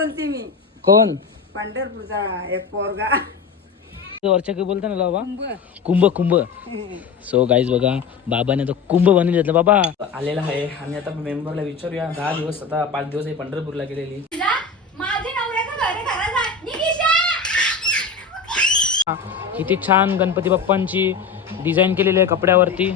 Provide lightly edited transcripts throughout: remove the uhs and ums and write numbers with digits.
बोलते मी. कोण पंढरपूरचा एक पोरगा. वरच्या काही बोलता ना बाबा कुंभ. कुंभ सो गाईज बघा बाबाने तो कुंभ बनवून घेतला बाबा आलेला आहे. आणि आता मेंबरला विचारूया 10 दिवस आता 5 दिवस आहे पंढरपूरला गेलेली. किती छान गणपती बाप्पांची डिझाईन केलेली आहे कपड्यावरती.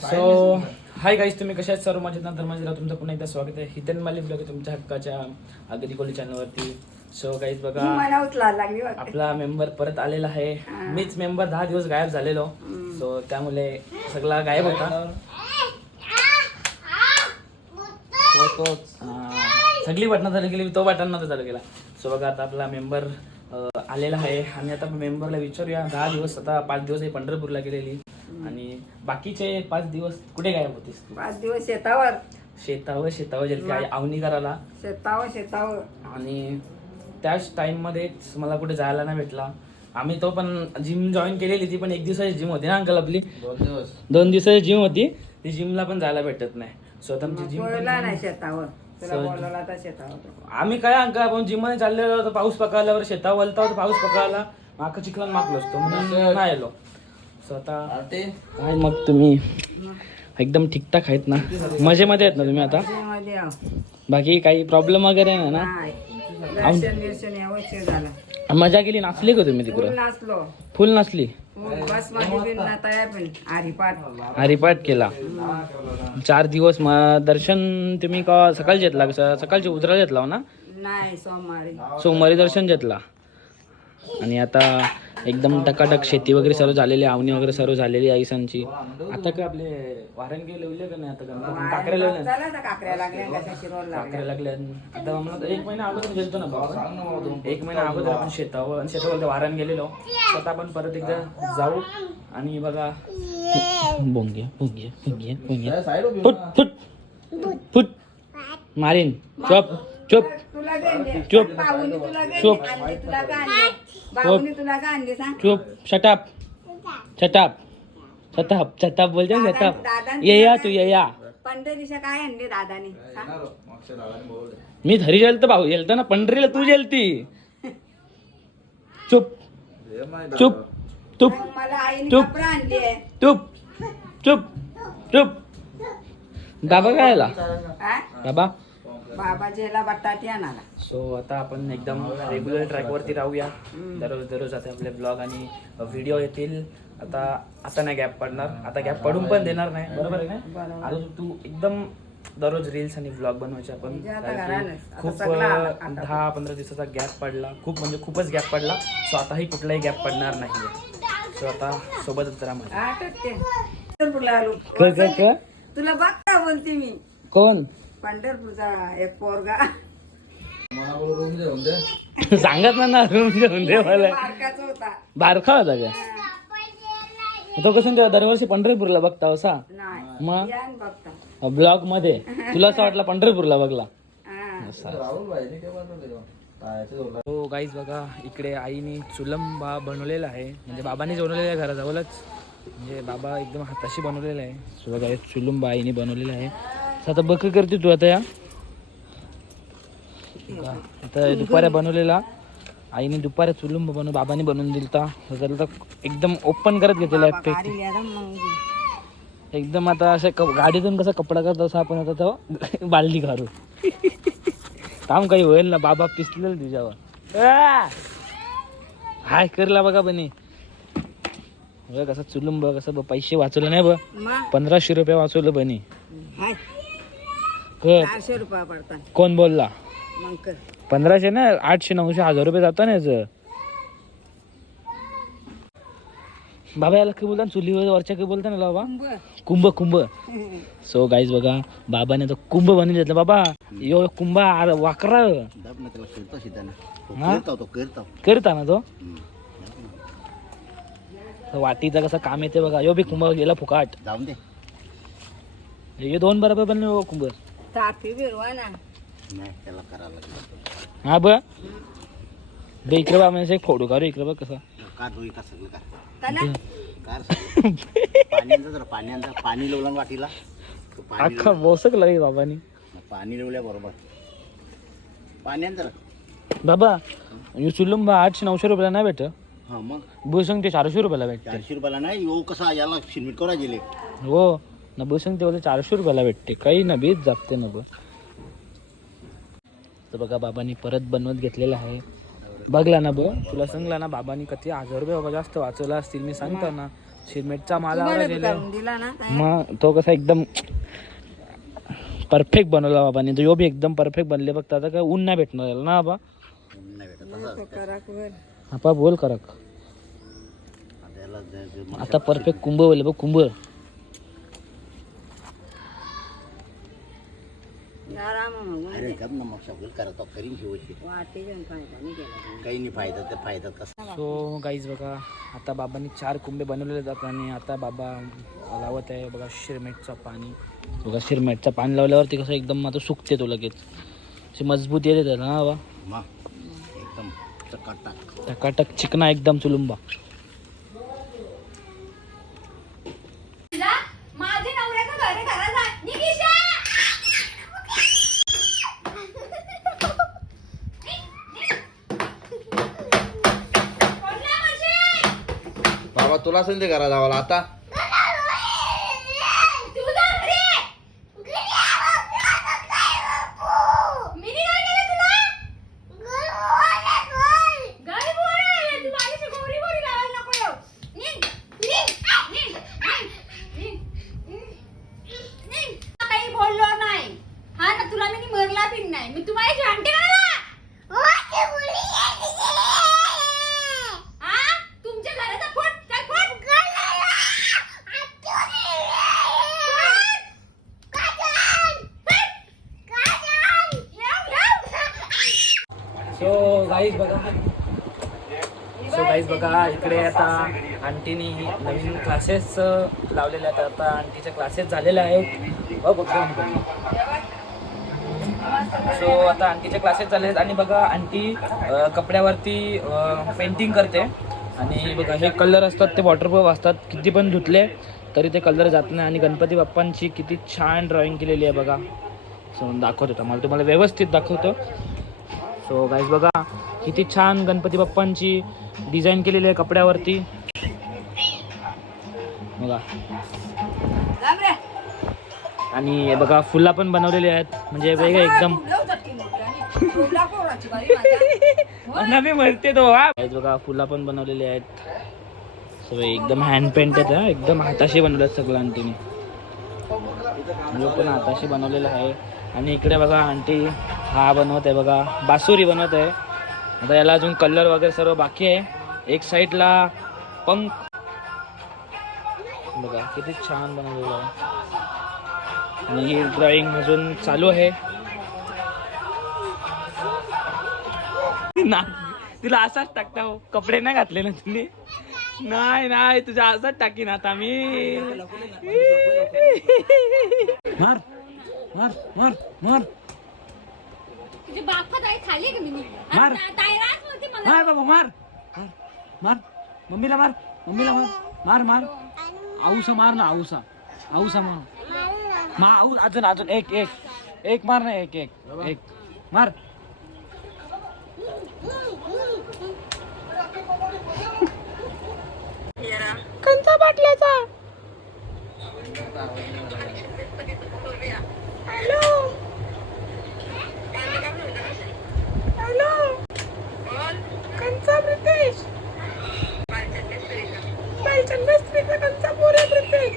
सो हाय गाईज, तुम्ही कशा आहेत सर्व मजेत ना? तर माझ्या तुमचं पुन्हा एकदा स्वागत आहे हितेन माली ब्लॉग तुमच्या हक्काच्या अगदी कोली चॅनलवरती. सो गाईज बघा आपला मेंबर परत आलेला आहे. मीच मेंबर 10 दिवस गायब झालेलो. सो त्यामुळे सगळा गायब होता. सगळी बटणं चालू केली, तो बटन नव्हता चालू केला. सो बघा आता आपला मेंबर आलेला आहे. आणि आता मेंबरला विचारूया 10 दिवस आता 5 दिवस आहे पंढरपूरला गेलेली. आणि बाकीचे 5 दिवस कुठे गायब होतीस? 5 दिवस शेतावर गेली आई आवनी करायला. शेतावर आणि त्याच टाइम मध्ये मला कुठे जायला नाही भेटला. आम्ही तो पण जिम जॉईन केलेली, ती पण 1 दिवसाची जिम होती ना अंकल आपली. 2 दिवसाची जिम होती, ती जिमला पण जायला भेटत नाही. स्वतः जिम नाही शेतावर. आम्ही काय अंकल आपण जिम मध्ये चाललेलो होतो, पाऊस पकायला शेतावर वलता होता, पाऊस पकायला माका चिखलान मागलो असतो म्हणून नाही आलो. स्वतः काय मग तुम्ही एकदम ठीकठाक आहेत ना? मजेमध्ये आहेत ना तुम्ही आता? बाकी काही प्रॉब्लेम वगैरे नाही ना? मजा केली, नाचली का तुम्ही तिकडं? फुल नाचली. हरिपाठ केला 4 दिवस. दर्शन तुम्ही का सकाळी घेतला? सकाळची उतरा घेतला ना? नाही, सोमवारी दर्शन घेतला. आणि आता एकदम टकाटक शेती वगैरे सर्व झालेली, आवणी वगैरे सर्व झालेली आईसांची. आता काय आपले वारण गेले का नाही? आता काकऱ्या लागल्या. आता आम्हाला 1 महिना अगोदर गेलतो ना बाबा, 1 महिना अगोदर आपण शेतावर वारण गेलेलो. आता आपण परत एकदा जाऊ. आणि बघा फुट मारीन. चुप चुप चुप चुप चुप शटाप शटाप शटाप शटाप बोलते शटाप. ये तू ये पंढरीच्या काय आणले दादाने? मी घरी गेलतो भाऊ, गेलतो ना पंढरीला, तू गेलती. चुप चुप चुप चुप चुप चुप चुप. बाबा काय आला? बाबा जेला बटाटे आणाला. सो आता आपण एकदम रेग्युलर ट्रॅकवरती राहूया. दररोज आता आपले ब्लॉग आणि व्हिडिओ येतील. आता नाही गॅप पडणार, आता गॅप पडून पण देणार नाही. बरोबर आहे ना? आता तू एकदम दररोज रील्स आणि ब्लॉग बनवायचे आपण. खूप 10-15 दिवसाचा गॅप पडला, खूप म्हणजे खूपच गॅप पडला. सो आताही कुठलाही गॅप पडणार नाही. सो आता सोबतच राहा. तुला बघता बोलते मी. कोण? पंढरपूरचा एक पोरगा. सांगत ना रूम घेऊन दे मला. बारका होता का तो? कसं दरवर्षी पंढरपूरला बघता असा? मग ब्लॉग मध्ये तुला असं वाटलं पंढरपूरला बघला? हो गाईज बघा इकडे आईने चुलंबा बनवलेला आहे, म्हणजे बाबांनी बनवलेला आहे घराजवळच. म्हणजे बाबा एकदम हाताशी बनवलेला आहे. सो बघा चुलंबा आईने बनवलेला आहे. आता बघ करते तू आता? आता दुपाऱ्या बनवलेला आईने, दुपाऱ्या चुलंब बाबांनी बनवून दिलता. एकदम ओपन करत घेतलेला एकदम. आता असं गाडीतून कसा कपडा करत असं आपण आता तो बालदी काढू. काम काही होईल ना? बाबा पिसलेलं तुझ्यावर. हाय करला बघा बने कसा चुलंब, कसं पैसे वाचवलं नाही बघ. 1500 रुपये वाचवलं बने. 400 रुपये पडतात. कोण बोलला? 1500 ना, 800, 900, 1000 रुपये जातो ना याचं. बाबा याला काय बोलता? चुलीवरच्या काय बोलता ना बाबा? कुंभ. सो गाईज बघा बाबाने तो कुंभ बनवून घेतला. बाबा यो कुंभ वाकरा करता ना तो. वाटीचा कसं काम येते बघा. यो बी कुंभ गेला फुकाट. हे 2 बरोबर बनले कुंभ. हा बघ इकडे बा म्हणजे फोटो काढू. इकडे बघ कसा कार रोई का सगळं कार त्याला कार पाण्याचं जरा पाण्याचं पाणी लावलं वाटीला तो पाणी अख्खा बोसक लागेल बाबानी. पाणी लावल्या बरोबर पाण्यानं जरा बाबा सुलंब 800-900 रुपयाला नाही भेट. हां मग भूसंग ते 400 रुपयाला भेटते. 400 रुपयाला नाही यो कसा याला सिमेंट करा गेले हो ना, भूसंग ते बोलते 400 रुपयाला भेटते. काही ना बीज जागते ना बघ. तर बघा बाबांनी परत बनवत घेतलेलं आहे. बघला ना बघ, तुला सांगला ना बाबांनी किती 1000 रुपये बाबा जास्त वाचवला असतील. मी सांगतो ना, सिमेंटचा माल आला गेले करून दिला ना मग तो कसा एकदम परफेक्ट बनवला बाबांनी. तो यो बी एकदम परफेक्ट बनले. फक्त आता काय ऊन नाही भेटणार याला ना बाबा. नाही भेटत तसं कराकवर आपा बोल करक आता याला आता परफेक्ट कुंभ बोल बघ कुंभ. आराम मग अरे गप ना मग सगळं करतो करीन शिवायची वाटे घेऊन फायदा नाही केला काही नाही फायदा तर फायदा कसा सो गाईज बघा, आता बाबांनी 4 कुंभे बनवलेले जातात आणि आता बाबा लावत आहे बघा शिरमेटचं पाणी. बघा शिरमेटचं पाणी लावल्यावरती कसं एकदम आता सुकते तो लगेच. अशी मजबूत येते त्याला ना बाबा. मग एकदम चकाटक टकाटक चिकना एकदम चुलुंबा. माझे नवऱ्याचं घर घरात निघिशा बाबा तुला संधी करा जावाला आता काही बोललो नाही. हा ना, तुला मी मरला पण नाही. मी तुम्हाला जानते का हा तुमच्या घराचा फोट काय फोट सो गाईज बघा इकडे आता आंटीनी नवीन क्लासेस लावलेले आहेत. आता आंटीचे क्लासेस झालेले आहेत. सो आता आंटीचे क्लासेस झाले आहेत आणि बघा आंटी कपड्यावरती पेंटिंग करते. आणि बघा हे कलर असतात ते वॉटरप्रूफ असतात. किती पण धुतले तरी ते कलर जात नाही. आणि गणपती बाप्पांची किती छान ड्रॉइंग केलेली आहे बघा. सो दाखवत होता मला, तुम्हाला व्यवस्थित दाखवतो. सो गाईज बघा किती छान गणपती बाप्पांची डिझाईन केलेली आहे कपड्यावरती बघा. आणि हे बघा फुला पण बनवलेली आहेत. म्हणजे वेगळे एकदम नवी म्हणते तो. गाईज बघा फुला पण बनवलेली आहेत. सो एकदम हँड पेंटेड आहे. एकदम हाताशी बनवल्यात सगळं आंटीने. पण हाताशी बनवलेलं आहे. आणि इकडे बघा आंटी हा बनवत आहे बघा, बासुरी बनवत आहे. आता याला अजून कलर वगैरे सर्व बाकी आहे. एक साईडला पंख बघा किती छान बनवलेलं आहे. आणि ही ड्रॉइंग अजून चालू आहे ना. तुला असाच टाकता हो, कपडे नाही घातले ना तुम्ही. नाही नाही तुझ्या असाच टाकीन आता मी. मार मार मार मार तुझी बाप्पा ताई खाली का मी मार. ताईराच होती मला. मार बाबा मार मार मार. मम्मीला मार, मम्मीला मार मार मार. आऊसा मार ना, आऊसा आऊसा मार. आऊ अजून अजून एक एक एक मार ना. एक एक एक मार. कंचा बाटल्याचा. हॅलो हॅलो कंचा ब्रिटिश बालचंद मिस्त्रीचा कंचा पोरे ब्रिटिश.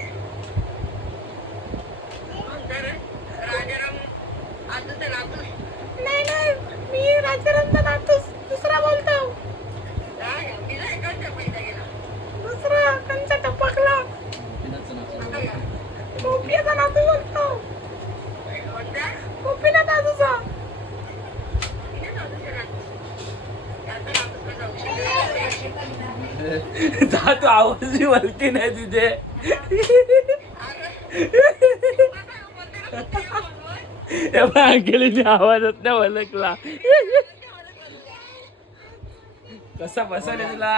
नाही नाही मी राजारामचा नातू दुसरा बोलतो. दुसरा कंचा टपकला. गोपीचा नातू बोलतो. गोपीनाथ आजूचा. जा तू आवाज बी वरती नाही तिथे. गेली आवाजच नाही वलकला. कसा बसवले तुला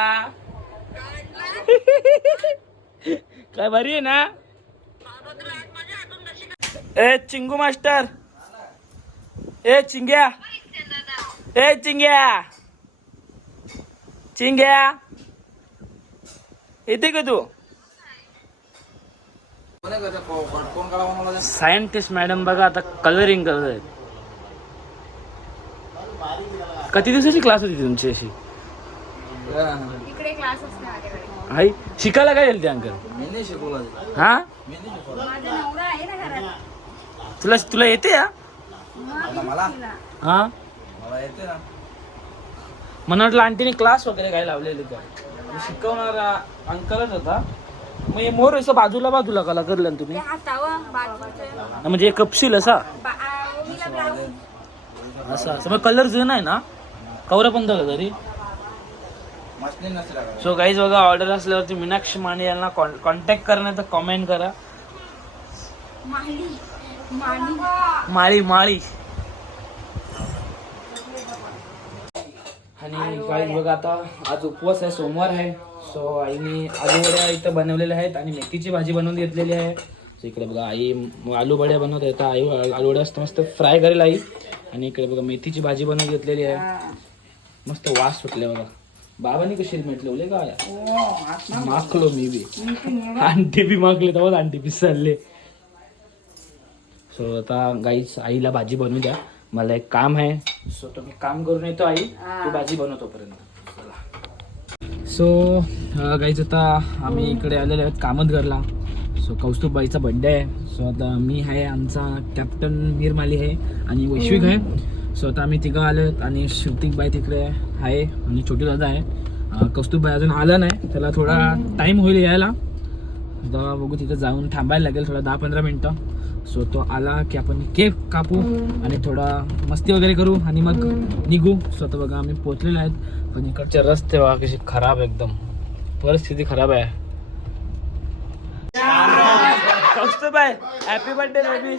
काय भारी आहे ना? ए चिंगू मास्टर, ए चिंग्या, ए चिंग्या, चिंग्या येते का तू? सायंटिस्ट मॅडम बघा आता कलरिंग करत आहेत. किती दिवसाची क्लास होती तुमची अशी? इकडे क्लास असते माझ्याकडे. हाय शिकायला काय गेलते अंकल? हा माझा नवरा आहे ना घरात. तुला तुला येते या? हा मला वाटलं आंटीने क्लास वगैरे काय लावलेले का? शिकवणारा अंकलच होता. मग हे मोर असं बाजूला बाजूला कला करलं ना तुम्ही? ते हातावर बाजूचे म्हणजे कपशील असा ओवीला ब्लाऊज. असं असं मग कलर जुना आहे ना? कवर पण झालं तरी. सो गाईज बघा ऑर्डर असल्यावरती मीनाक्षी माने यांना कॉन्टॅक्ट करा नाही तर कॉमेंट करा. माळी माळी माळी माळी. आणि गाईज बघा आता आज उपवास आहे, सोमवार आहे. सो आईने आलूवड्या इथं बनवलेल्या आहेत आणि मेथीची भाजी बनवून घेतलेली आहे. सो इकडे बघा आई आलूवड्या बनवत आहे. तर आई आलूवड्या मस्त फ्राय करेल आई. आणि इकडे बघा मेथीची भाजी बनवून घेतलेली आहे. मस्त वास सुटले बघा. बाबांनी कशी म्हटले का माखलो मी बी, आंटी बी माखले तेव्हा आंटी बी चालले. सो आता गाईच आईला भाजी बनवू द्या, मला एक काम आहे. सो तो मी काम करून येतो आई, तू भाजी बनवतोपर्यंत. सो गाईच आता आम्ही इकडे आलेले आहेत कामतघरला. सो कौस्तुभबाईचा बड्डे आहे. सो आता मी आहे, आमचा कॅप्टन मीरमाली आहे आणि वैश्विक आहे. सो आता आम्ही तिघं आलो आहेत आणि श्रुतिकबाई तिकडे आहे आणि छोटी दादा आहे. कौस्तुभबाई अजून आला नाही, त्याला थोडा टाईम होईल यायला. आता बघू तिथं जाऊन थांबायला लागेल थोडा 10-15 मिनटं. सो तो आला की आपण केक कापू आणि थोडा मस्ती वगैरे करू आणि मग निघू. सो आता बघा आम्ही पोचलेलो आहेत, पण इकडचे रस्ते बघा कशी खराब, एकदम परिस्थिती खराब आहे. कौस्तुभबाई हॅपी बर्थडे बेबी.